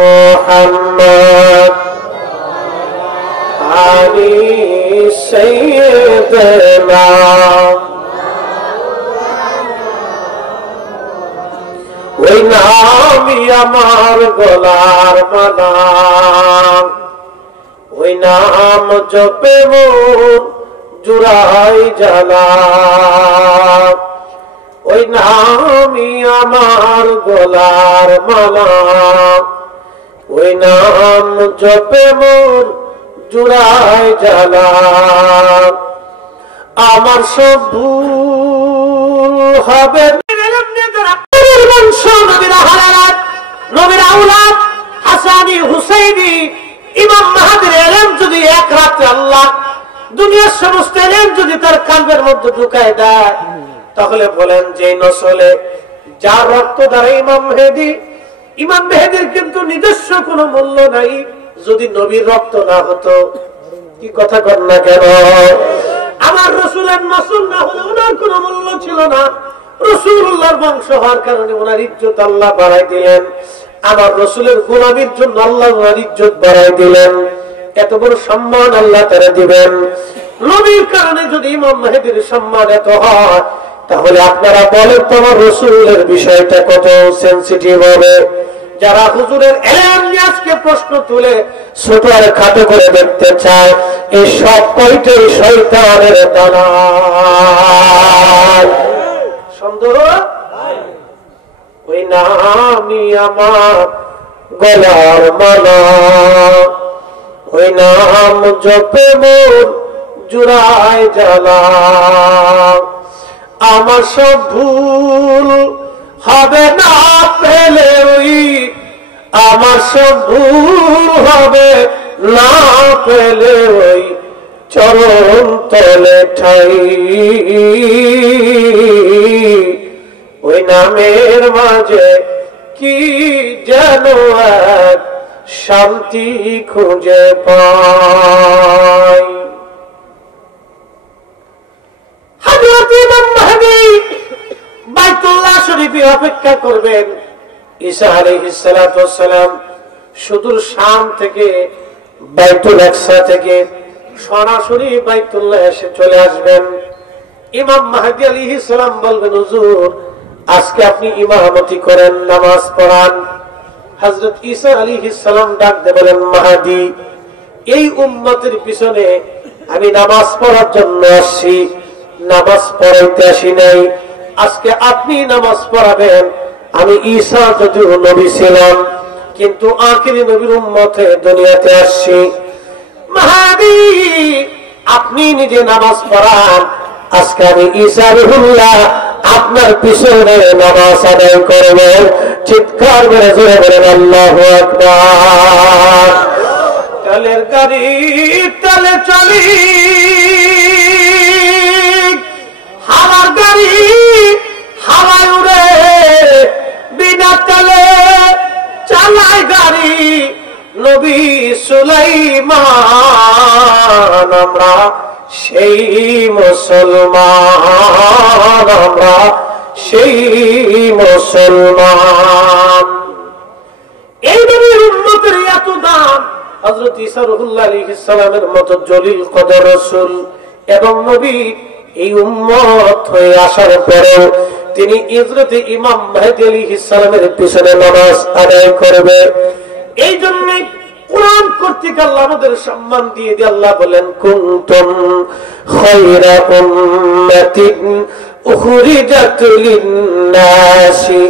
মুহাম্মদ আলি সাইয়্যিদিনা। ওই নামই আমার গলার মালা, ওই নাম জপে মন জুড়াই জ্বালা, ওই নামই আমার গলার মালা, ওই নাম জপে মন জুড়াই জ্বালা। আমার সব ভুল হবে দুনিয়ার সমস্ত এলেম যদি তার কালবের মধ্যে ঢুকায় দেয়, তাহলে বলেন যে নসলে যার রক্ত দ্বারা ইমাম মেহেদীর কিন্তু নিজস্ব কোনো মূল্য নাই। যদি নবীর রক্ত না হতো, কি কথা কর না কেন, আমার রসুলের নসল না হলে ওনার কোনো মূল্য ছিল না। রসুল্লাহর বংশ হওয়ার কারণে ওনার ইজ্জত আল্লাহ বাড়াই দিলেন। আমার রসুলের গোলামীর জন্য আল্লাহ ওনার ইজ্জত বাড়াই দিলেন। এত বড় সম্মান আল্লাহ তারা দিবেন। নবীর কারণে যদি ইমাম মেহেদীর সম্মান এত হয়, তাহলে আপনারা বলেন তোমার রসুলের বিষয়টা কত সেনসিটিভ হবে। যারা হুজুরের এলেম নিয়ে আজকে প্রশ্ন তুলে ছোট আর খাটো করে দেখতে চায়, এই সব কয়টাই শয়তানের দালাল। সন্দেহ? ওই নামই আমার গলার মালা, ওই নাম জপে মন জুড়ায় জ্বালা। আমার সব ভুল হবে না পেলে ওই, আমার সব ভুল হবে না পেলে ওই চরণ তলে ঠাই। ওই নামের মাঝে কি যেন এক শান্তি খুঁজে পাই। হযরত ইমাম মাহদী বাইতুল্লাহ শরীফে অপেক্ষা করবেন। ঈসা আলাইহিস সালাতু ওয়াস সালাম সুদূর শাম থেকে বাইতুল আকসা থেকে সরাসরি বাইতুল্লাহ এসে চলে আসবেন। ইমাম মাহদী আলাইহিস সালাম বলবেন, হুজুর আজকে আপনি ইমামতি করেন, নামাজ পড়ান। হযরত ঈসা আলাইহিস সালাম ডাক দিয়ে বলেন, মাহদী এই উম্মতের পিছনে আমি নামাজ পড়ার জন্য আসছি, নামাজ পড়াইতে আসি নাই। আজকে আপনি নামাজ পড়াবেন। আমি ঈসা যদিও নবী ছিলাম, কিন্তু আখিরি নবীর উম্মতে দুনিয়াতে আসছি। মাহদী আপনি নিজে নামাজ পড়ান, আজকে আমি ঈসা রূহুল্লাহ আপনার পিছনে নামাজ আদায় করব। চিৎকার করে জোরে বলেন আল্লাহু আকবার। তেলের গাড়ি তেলে চলি, হাওয়ার গাড়ি হাওয়ায় উড়ে, বিনা তেলে চালায় গাড়ি নবী সুলাইমান। আমরা সেই মুসলমান, আমরা সেই মুসলমান। এই নবীর উম্মতের এত দাম। হযরত ঈসা রূহুল্লাহ আলাইহিস সালামের মতো জলিল কদর রাসূল এবং নবী এই উম্মত হয়ে আসার পরেও তিনি হযরত ইমাম মাহদী আলাইহিস সালামের পিছনে নামাজ আদায় করবে। এই জন্য কোরআন কর্তৃক আল্লাহ আমাদের সম্মান দিয়ে দিয়ে আল্লাহ বলেন, কুনতুম খায়রা উম্মাতিন উখরিজাত লিন-নাসি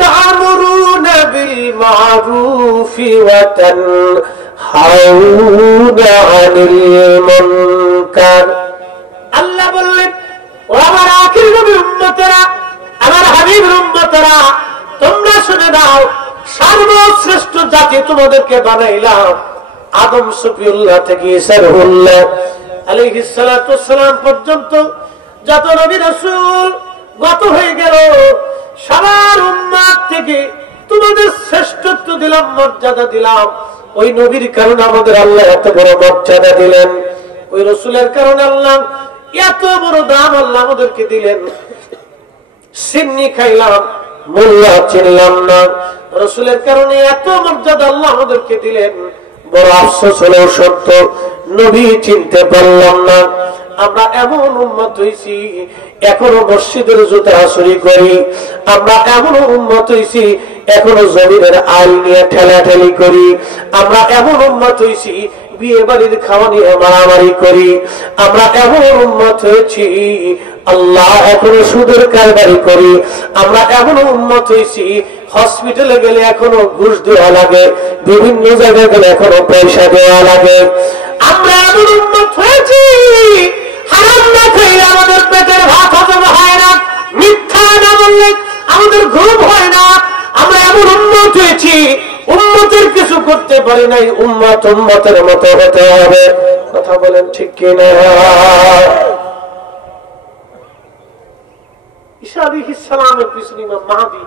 তা'মুরুনা বিল মা'রুফি ওয়া তানহাউনা আনিল মুনকার। আল্লাহ বললেন, ও আমার আখির নবীর উম্মতেরা, আমার হাবিবের উম্মতেরা, তোমরা শুনে নাও, সর্বশ্রেষ্ঠ জাতি তোমাদেরকে বানাইলাম আদম সফিউল্লাহ থেকে ঈসা রূহুল্লাহ আলাইহিস সালাতু ওয়াস সালাম পর্যন্ত যত নবী রাসূল গত হয়ে গেল, সবার উম্মত থেকে তোমাদের শ্রেষ্ঠত্ব দিলাম, মর্যাদা দিলাম। ওই নবীর কারণে আমাদের আল্লাহ এত বড় মর্যাদা দিলেন, ওই রাসূলের কারণে আল্লাহ এত বড় দাম আল্লাহ আমাদেরকে দিলেন। সিন্নি খাইলাম, মোল্লা চিনলাম না, রাসূলের কারণে এত মর্যাদা আল্লাহ আমাদেরকে দিলেন। বড় আফসোস হলো সত্য, নবী চিনতে পারলাম না। আমরা এমন উম্মত হইছি এখনো মসজিদের জুতা চুরি করি, আমরা এমন উম্মত হইছি এখনো জমিনের আইল নিয়ে ঠেলাঠেলি করি, আমরা এমন উম্মত হইছি বিয়ে বাড়ির খাওয়া নিয়ে মারামারি করি, আমরা এমন উম্মত হয়েছি আল্লাহ এখনো সুদের কারবারি করি, আমরা এমন উম্মত হয়েছি হসপিটালে গেলে এখনো ঘুষ দেওয়া লাগে, বিভিন্ন জায়গায় গেলে এখনো পয়সা দেওয়া লাগে। আমরা এমন উম্মত হয়েছি হারাম না খেয়ে আমাদের পেটের ভাত হজম হয় না, মিথ্যা না বললে আমাদের ঘুম হয় না। আমরা এমন উম্মত হয়েছি উম্মতের কিছু করতে পারি নাই, উম্মত উম্মতের মতো হতে হবে। কথা বলেন ঠিক কিনা? ঈসা আলাইহিস সালামের পিছনে ইমাম মাহদী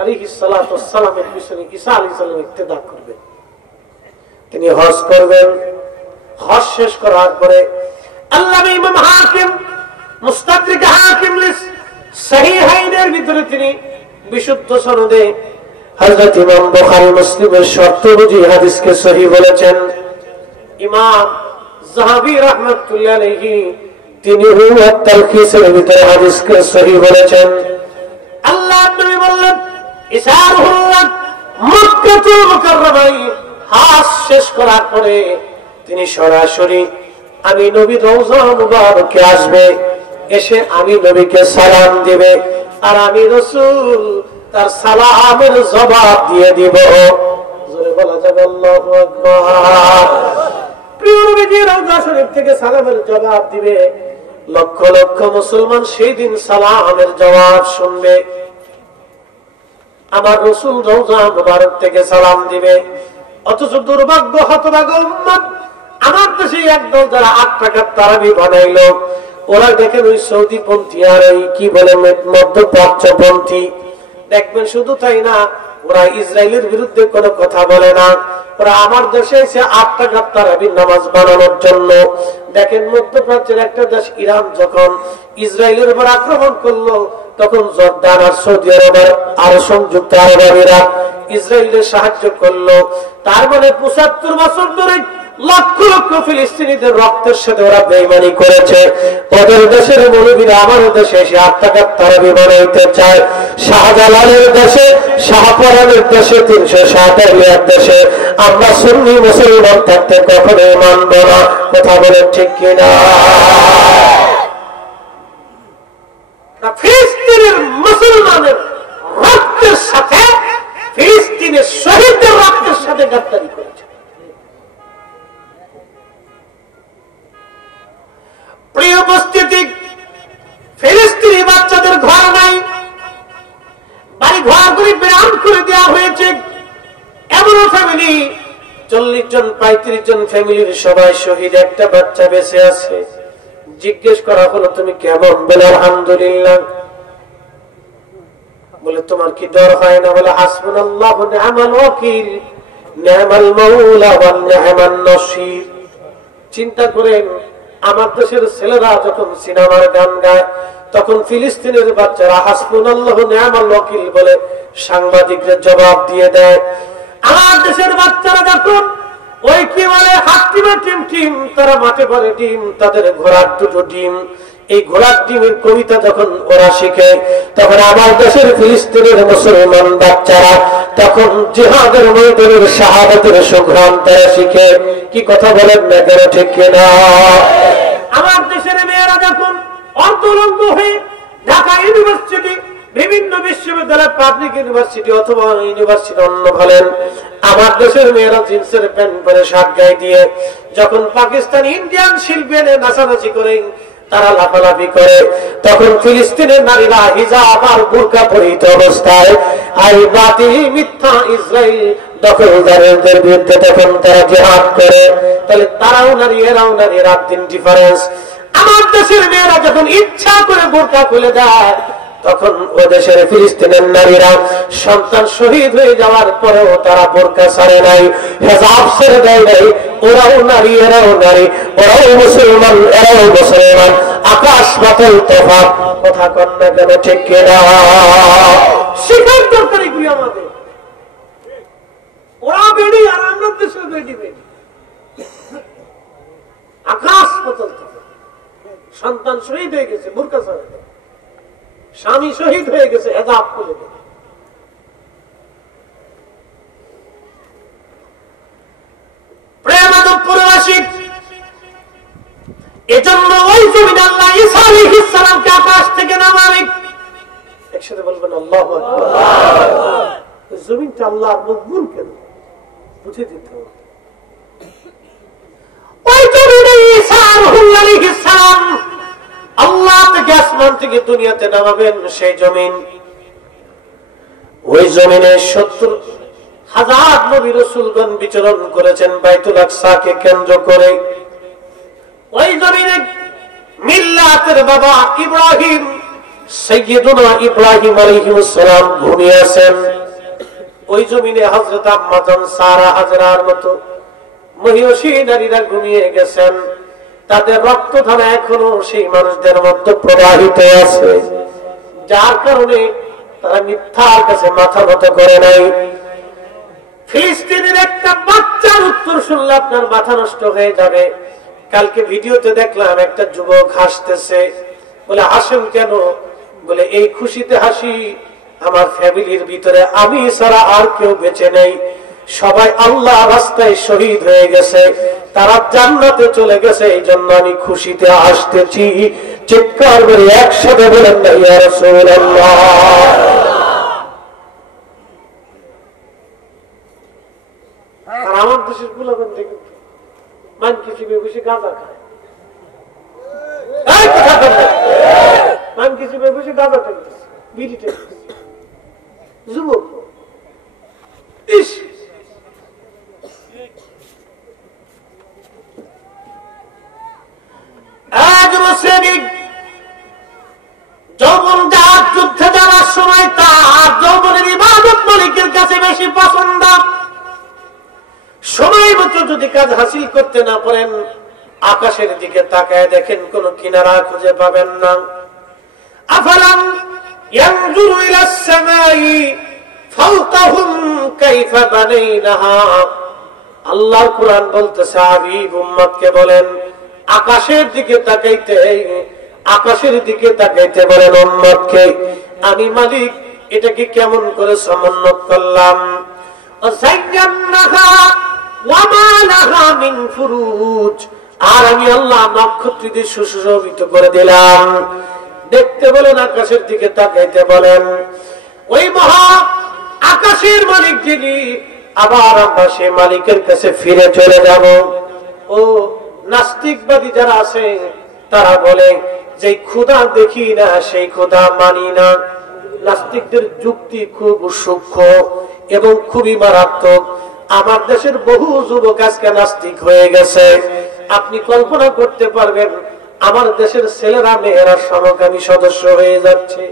আলাইহিস সালাতু ওয়াস সালামের পিছনে ঈসা আলাইহিস সালাম ইক্তেদা করবেন। তিনি হজ করবেন। হজ শেষ করার পরে আল্লামা ইমাম হাকিম মুস্তাদরিক হাকিম সহিহাইনের ভিতরে তিনি বিশুদ্ধ সনদে হযরত ইমাম বুখারী মুসলিমের শর্ত অনুযায়ী হাদিসকে সহিহ বলেছেন। ইমাম যাহাবী রাহমাতুল্লাহি আলাইহি তিনি রুয়াত তালখিসের ভিতরে হাদিসকে সহিহ বলেছেন। আল্লাহর নবী বললেন, ঈসা রূহুল্লাহ মক্কাতুল মুকাররমায় হজ শেষ করার পরে তিনি সরাসরি আমি নবী রওজা মুবারকে আসবে, এসে আমি নবীকে সালাম দিবে, আর আমি রাসূল তার সালামের জবাব দিয়ে দিব। জোরে বলা যাবে আল্লাহু আকবার। প্রিয় নবীজি রওজা শরীফ থেকে সালামের জবাব দিবে, লক্ষ লক্ষ মুসলমান সেই দিন সালামের জবাব শুনবে। আমার রাসূল রওজা মুবারক থেকে সালাম দিবে, অথচ দুর্ভাগ্য হতভাগ্য উম্মত আমার দেশে একদল যারা 8 টাকার তারাবি বানাইলো, ওরা দেখেন ওই সৌদি পন্থী আর ওই কি বলে মধ্যপ্রাচ্য পন্থী দেখবেন। শুধু তাই না, ওরা ইসরায়েলের বিরুদ্ধে কোনো কথা বলে না। ওরা আমার দেশে এসে 8 টাকার তারাবির নামাজ বানানোর জন্য, দেখেন মধ্যপ্রাচ্যের একটা দেশ ইরান যখন ইসরায়েলের উপর আক্রমণ করলো, তখন জর্দান আর সৌদি আরব আর সংযুক্ত আরব আমিরাত ইসরায়েলের সাহায্য করলো। তার মানে 75 বছর ধরে লক্ষ লক্ষ ফিলিস্তিনিদের রক্তের সাথে ওরা বেঈমানি করেছে। ওদের দেশের মৌলবীরা আমাদের দেশে এসে 8 টাকার তারাবি বানাইতে চায়। শাহজালালের দেশে, শাহপরানের দেশে, 307 দেশে আমরা সুন্নি মুসলমান থাকতে কখনোই মানব না। কথা বলে ঠিক কিনা? ফিলিস্তিনের মুসলমানের রক্তের সাথে ফিলিস্তিনের শহীদদের রক্তের সাথে গাদ্দারি করেছে। প্রিয় উপস্থিতি, ফিলিস্তিনি বাচ্চাদের ঘর নাই, বাড়ি ঘরগুলি বিরাম করে দেওয়া হয়েছে। এমন ফ্যামিলি 40 জন 35 জন ফ্যামিলির সবাই শহীদ, একটা বাচ্চা বেঁচে আছে। জিজ্ঞেস করা হলো তুমি কেমন? বলে আলহামদুলিল্লাহ। বলে তোমার কি ডর হয় না? বলে হাসবুনাল্লাহু ওয়া নি'মাল ওয়াকিল, নি'মাল মাওলা ওয়া নি'মান নাসির। চিন্তা করেন, আমার দেশের ছেলেরা যখন সিনেমার গান গায়, তখন ফিলিস্তিনের বাচ্চারা হাসবুনাল্লাহু ওয়া নি'মাল ওয়াকিল বলে সাংবাদিকদের জবাব দিয়ে দেয়। আমার দেশের বাচ্চারা যখন ওই কি বলে হাতিমা টিম টিম, তারা মাঠে পড়ে ডিম, তাদের ঘোড়ার 2টো ডিম, এই ঘোড়ার ডিমের কবিতা যখন ওরা শিখে, তখন আমার দেশের ফিলিস্তিনের মুসলমান বাচ্চারা তখন জিহাদের ময়দানের শাহাদাতের সুঘ্রাণ তারা শিখে। কি কথা বলেন না কেন? ঠিক কিনা? আমার দেশের মেয়েরা যখন অন্তরঙ্গ হয়ে ঢাকা ইউনিভার্সিটি, বিভিন্ন বিশ্ববিদ্যালয়, পাবলিক ইউনিভার্সিটি অথবা ইউনিভার্সিটি অন্য বলেন, আমার দেশের মেয়েরা জিন্সের প্যান্ট পরে শার্ট গায়ে দিয়ে যখন পাকিস্তানি ইন্ডিয়ান শিল্পী এনে নাচানাচি করে, তারা লাফালাফি করে, তখন ফিলিস্তিনের নারীরা হিজাব আর বুরকা পরিহিত অবস্থায় এই বাতিল মিথ্যা ইসরায়েল দখলদারদের বিরুদ্ধে তখন তারা জিহাদ করে। তাহলে তারাও নারী, এরাও নারী, রাত দিন ডিফারেন্স। আমার দেশের মেয়েরা যখন ইচ্ছা করে বোরকা খুলে দেয়, তখন ও দেশের ফিলিস্তিনের নারীরা সন্তান শহীদ হয়ে যাওয়ার পরেও তারা বোরকা ছাড়ে নাই, হিজাব ছেড়ে দেয় নাই। ওরাও নারী, এরাও নারী, ওরাও মুসলমান, এরাও মুসলমান, আকাশ পাতাল তফাৎ। কথা কন না কেন? ঠিক কিনা? শিকার দরকার এগুলি আমাদের। ওরা বেড়ি আর আমরা দেশে বেড়ি বেড়ি, আকাশ পাতাল তফাৎ। সন্তান শহীদ হয়ে গেছে, বোরকা ছাড়ে দেয়। স্বামী শহীদ হয়ে গেছে, হিজাব খুলে দেয়। প্রেমাদপুরবাসী, এজন্য ওই জমিন আল্লাহ ঈসা আলাইহিস সালামকে আকাশ থেকে নামাবে। একসাথে বলবেন আল্লাহু আকবার। জমিনটা আল্লাহর মকবুল কেন বুঝে দিতে হবে। ওই জমিনে ঈসা আলাইহিস সালাম আল্লাহ থেকে আসমান থেকে দুনিয়াতে নামাবেন, সেই জমিন, ওই জমিনে 70,000 নবী রাসূলগণ বিচরণ করেছেন বাইতুল আকসাকে কেন্দ্র করে। ওই জমিনে মিল্লাতের বাবা ইব্রাহিম, সাইয়্যিদুনা ইব্রাহিম আলাইহিস সালাম ঘুমিয়ে আছেন। ওই জমিনে হযরত আম্মা জান সারা হাজরার মতো মহিয়সী নারীরা ঘুমিয়ে গেছেন। তাদের রক্তধারা এখনো সেই মানুষদের মধ্যে প্রবাহিত আছে, যার কারণে তারা মিথ্যার কাছে মাথা নত করে নাই। ফিলিস্তিনের একটা বাচ্চার উত্তর শুনলে আপনার মাথা নষ্ট হয়ে যাবে। কালকে ভিডিওতে দেখলাম একটা যুবক হাসতেছে। বলে হাসেন কেন? বলে এই খুশিতে হাসি, আমার ফ্যামিলির ভিতরে আমি ছাড়া আর কেউ বেঁচে নেই, সবাই আল্লাহ রাস্তায় শহীদ হয়ে গেছে, তারা জান্নাতে চলে গেছে, এই জন্য আমি খুশিতে আসতেছি। চিৎকার করে একসাথে বলেন না ইয়া রাসূলুল্লাহ। আর আমার দেশের গুলাবেন দেখুন, মান কিছু বেশি গাঁজা খায়। উঠে যুবক যৌবন যার যুদ্ধে যাওয়ার সময় তার যৌবনের ইবাদত মালিকের কাছে বেশি পছন্দ। সময় মতো যদি কাজ হাসিল করতে না পারেন আকাশের দিকে তাকায় দেখেন কোন কিনারা খুঁজে পাবেন না। আফালাম ইয়ানজুরু ইলাস সামাই ফাওকাহুম কাইফা বানাইনাহা। আল্লাহর কোরআন বলতেছে হাবিব উম্মতকে বলেন আকাশের দিকে তাকাইতে, আকাশের দিকে তাকাইতে বলেন উম্মতকে আমি মালিক এটাকে কেমন করে সমন্বয় করলাম। আর আমি আল্লাহ নক্ষত্র দিয়ে সুশোভিত করে দিলাম। দেখতে বলেন আকাশের দিকে তাকাইতে বলেন। ওই মহা আকাশের মালিক যিনি, আবার আমরা সেই মালিকের কাছে ফিরে চলে যাব। ও নাস্তিকবাদী যারা আছে তারা বলে যে খোদা দেখি না সেই খোদা মানি না। নাস্তিকদের যুক্তি খুব সূক্ষ্ম এবং খুবই মারাত্মক। আমার দেশের বহু যুবক আজকে নাস্তিক হয়ে গেছে। আপনি কল্পনা করতে পারবেন আমার দেশের ছেলেরা মেয়েরা সমকামী সদস্য হয়ে যাচ্ছে।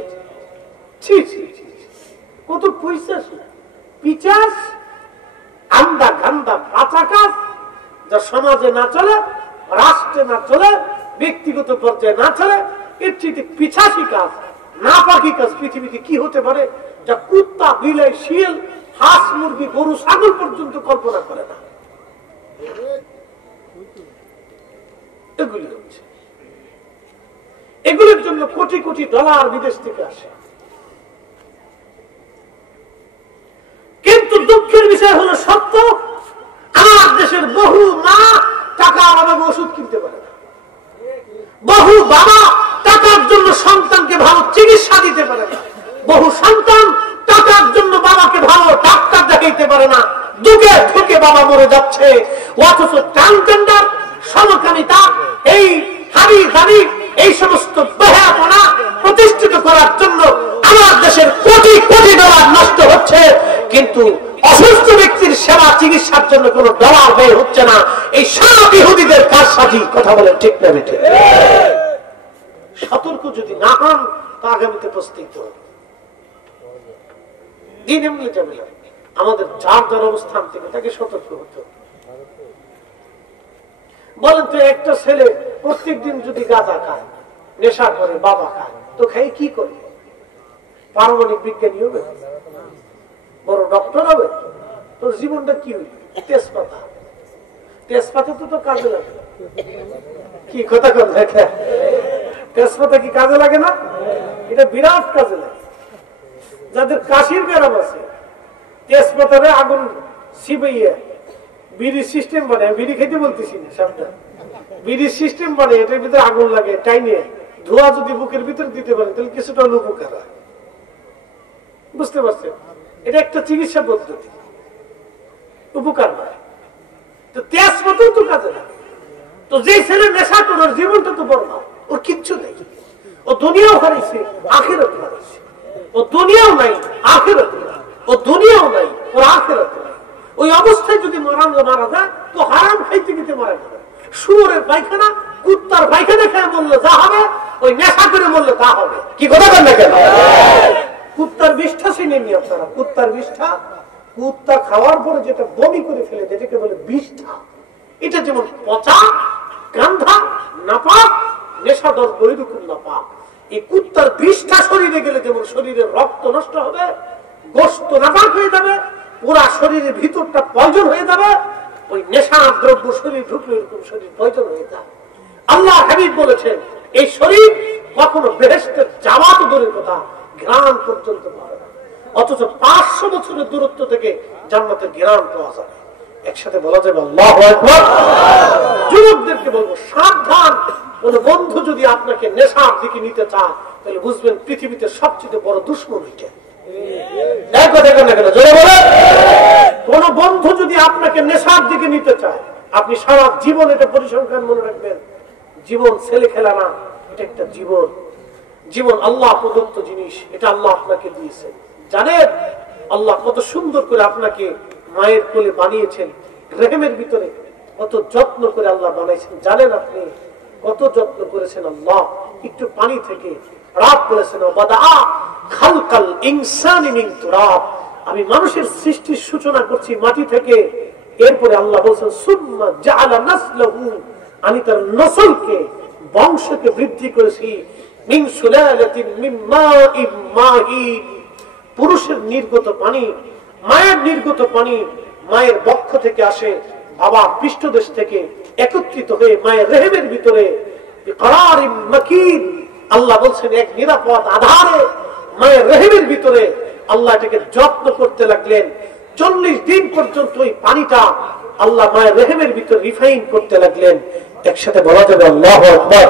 কত পয়সা পিচাস আন্দা গান্দা পাচা কাজ যা সমাজে না চলে, রাষ্ট্রে না চলে, ব্যক্তিগত পর্যায়ে না চলে, এর চেয়ে পিছাসি কাজ না পাকি কাজ পৃথিবীতে কি হতে পারে যা কুত্তা বিলাই শিয়াল হাঁস মুরগি গরু ছাগল পর্যন্ত কল্পনা করে না। এগুলি হচ্ছে, এগুলোর জন্য কোটি কোটি ডলার বিদেশ থেকে আসে। কিন্তু দুঃখের বিষয় হলো সত্য আমার দেশের বহু মা টাকা অভাবে ওষুধ কিনতে পারে না, বহু বাবা টাকার জন্য সন্তানকে ভালো চিকিৎসা দিতে পারে না, বহু সন্তান টাকার জন্য বাবাকে ভালো ডাক্তার দেখাইতে পারে না। দুঃখে ঢুকে বাবা মরে যাচ্ছে। অথচ ট্রান্সজেন্ডার সমকামিতা এই হাবি দাবি এই সমস্ত বেহায়াপনা প্রতিষ্ঠিত করার জন্য আমার দেশের কোটি কোটি ডলার নষ্ট হচ্ছে, কিন্তু অসুস্থ ব্যক্তির সেবা চিকিৎসার জন্য কোন ডলার ব্যয় হচ্ছে না। এই সব ইহুদিদের কারসাজি। কথা বলেন ঠিক না বেঠে? সতর্ক যদি না হন তা আগামীতে প্রস্তুত দিন এমনি যাবে। আমাদের যার যার অবস্থান থেকে তাকে সতর্ক হতে হবে। বলেন তো একটা ছেলে প্রত্যেকদিন যদি গাঁজা খায়, নেশা করে, বাবা খায়, তো খাই কি করে? পারমাণবিক বিজ্ঞানী হবে, বড় ডক্টর হবে? তোর জীবনটা কি হইল? তেজপাতা, তেজপাতা তো কাজে লাগে। কি কথা কর দেখা, তেজপাতা কি কাজে লাগে না? এটা বিরাট কাজে লাগে। যাদের কাশির ব্যারাম আছে তেজপাতারে আগুন ছিপাইয়া বিড়ির সিস্টেম বানায়, বিড়ি খেতে বলতেছি না, সাবধান, বিড়ির সিস্টেম বানায়, এটার ভিতরে আগুন লাগে, টাইনে ধোয়া যদি বুকের ভিতরে দিতে পারে তাহলে কিছুটা উপকার হয়। বুঝতে পারছেন? এটা একটা চিকিৎসা পদ্ধতি, উপকার হয়। তো তেজপাতাও তো কাজে লাগে। তো যে ছেলে নেশা করে ওর জীবনটা তো বরবাদ, ওর কিচ্ছু নেই। ও দুনিয়াও হারিয়েছে, আখিরাত হারিয়েছে। ও দুনিয়াও নাই, আখিরাত নাই। ও দুনিয়াও নাই, ওর আখিরাত নাই। ওই অবস্থায় যদি মারা যায় তো হারাম খাইতে গিয়ে মারা যাবে। শুয়োরের পায়খানা, কুত্তার পায়খানা খেয়ে মরলে যা হবে, ওই নেশা করে মরলে তা হবে। কি কথা বলেন না কেন? কুত্তার বিষ্ঠা চিনেননি আপনারা? কুত্তার বিষ্ঠা, কুত্তা খাওয়ার পরে যেটা বমি করে ফেলে যেটাকে বলে বিষ্ঠা, এটা যেমন পচা, গান্ধা, নাপাক, নেশাদর বৈরুকুল নাপাক। এই কুত্তার বিষ্ঠা শরীরে গেলে যেমন শরীরের রক্ত নষ্ট হবে, গোশত নাপাক হয়ে যাবে, পুরা শরীরের ভিতরটা পয়জন হয়ে যাবে, ওই নেশা দ্রব্য শরীর ঢুকলে এরকম শরীর পয়জন হয়ে যায়। আল্লাহ হাবিব বলেছেন এই শরীর কখনো বেহেশতে যাওয়া তো দূরের কথা, ঘ্রাণ পর্যন্ত পাবে না। অথচ 500 বছরের দূরত্ব থেকে জান্নাতের ঘ্রাণ পাওয়া যাবে। একসাথে বলা যাবে আল্লাহু আকবার। যুবকদেরকে বলবো সাবধান, কোন বন্ধু যদি আপনাকে নেশার দিকে নিতে চায় তাহলে বুঝবেন পৃথিবীতে সবচেয়ে বড় দুশমন এটা। কোন বন্ধু যদি আপনাকে নেশার দিকে নিতে চায়, আপনি সারা জীবন এটা পরিসংখ্যান মনে রাখবেন। জীবন ছেলে খেলা না, এটা একটা জীবন। জীবন আল্লাহ প্রদত্ত জিনিস, এটা আল্লাহ আপনাকে দিয়েছেন। জানেন আল্লাহ কত সুন্দর করে আপনাকে মায়ের কোলে বানিয়েছেন, রেহেমের ভিতরে কত যত্ন করে আল্লাহ বানাইছেন। জানেন আপনি কত যত্ন করেছেন আল্লাহ? একটু পানি থেকে রাব বলেছেন খালকাল ইনসানি মিন তুরাব, আমি মানুষের সৃষ্টির সূচনা করছি মাটি থেকে। এরপরে আল্লাহ বলছেন সুম্মা জাআলা নাসলাহু, আমি তার নসলকে বংশকে বৃদ্ধি করেছি মিন সুলালাতিন মিন মাইন মাহিন, পুরুষের নির্গত পানি, মায়ের নির্গত পানি মায়ের বক্ষ থেকে আসে, বাবা পৃষ্ঠদেশ থেকে একত্রিত হয়ে মায়ের রেহেমের ভিতরে বিকরারিন মাকিন, আল্লাহ বলছেন এক নিরাপদ আধারে মায়ের রেহেমের ভিতরে আল্লাহ এটাকে যত্ন করতে লাগলেন। 40 দিন পর্যন্ত ওই পানিটা আল্লাহ মায়ের রেহেমের ভিতরে রিফাইন করতে লাগলেন। একসাথে বলা যাবে আল্লাহু আকবার।